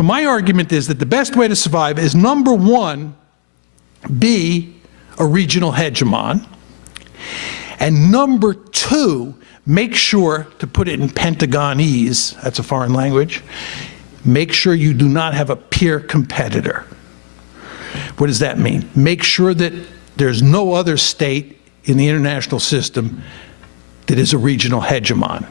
So my argument is that the best way to survive is, number one, be a regional hegemon, and number two, make sure, to put it in Pentagonese, that's a foreign language, make sure you do not have a peer competitor. What does that mean? Make sure that there's no other state in the international system that is a regional hegemon.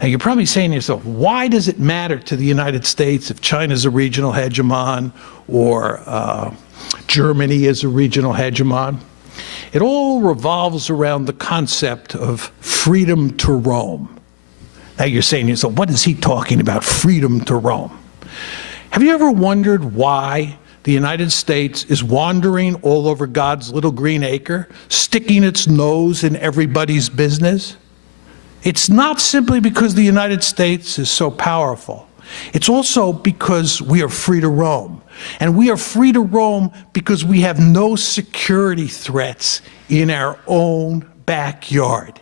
Now you're probably saying to yourself, why does it matter to the United States if China's a regional hegemon or Germany is a regional hegemon? It all revolves around the concept of freedom to roam. Now you're saying to yourself, what is he talking about, freedom to roam? Have you ever wondered why the United States is wandering all over God's little green acre, sticking its nose in everybody's business? It's not simply because the United States is so powerful. It's also because we are free to roam. And we are free to roam because we have no security threats in our own backyard.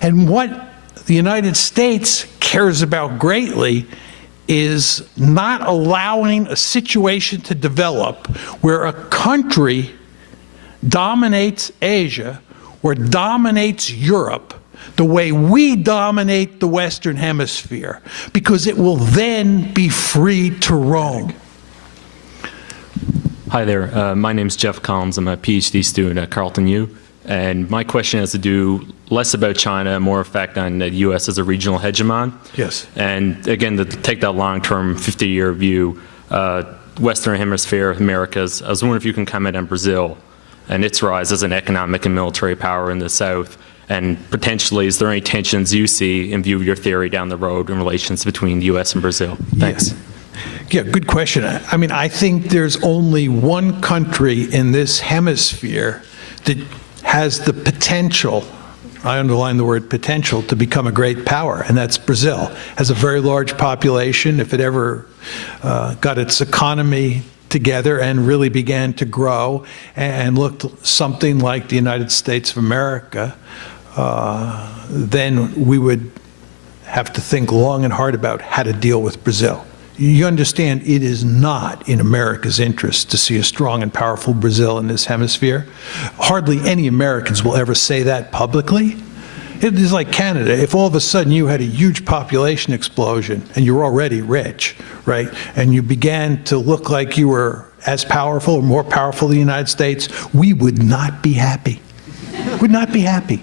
And what the United States cares about greatly is not allowing a situation to develop where a country dominates Asia or dominates Europe the way we dominate the Western Hemisphere, because it will then be free to roam. Hi there, my name's Jeff Collins. I'm a PhD student at Carleton U, and my question has to do less about China, more effect on the U.S. as a regional hegemon. Yes. And again, to take that long-term 50-year view, Western Hemisphere, Americas, I was wondering if you can comment on Brazil and its rise as an economic and military power in the South, and potentially, is there any tensions you see in view of your theory down the road in relations between the U.S. and Brazil? Thanks. Yes. Yeah, good question. I mean, I think there's only one country in this hemisphere that has the potential, I underline the word potential, to become a great power, and that's Brazil. Has a very large population. If it ever got its economy together and really began to grow and looked something like the United States of America, then we would have to think long and hard about how to deal with Brazil. You understand, it is not in America's interest to see a strong and powerful Brazil in this hemisphere. Hardly any Americans will ever say that publicly. It is like Canada. If all of a sudden you had a huge population explosion and you're already rich, right, and you began to look like you were as powerful or more powerful than the United States, we would not be happy. Would not be happy.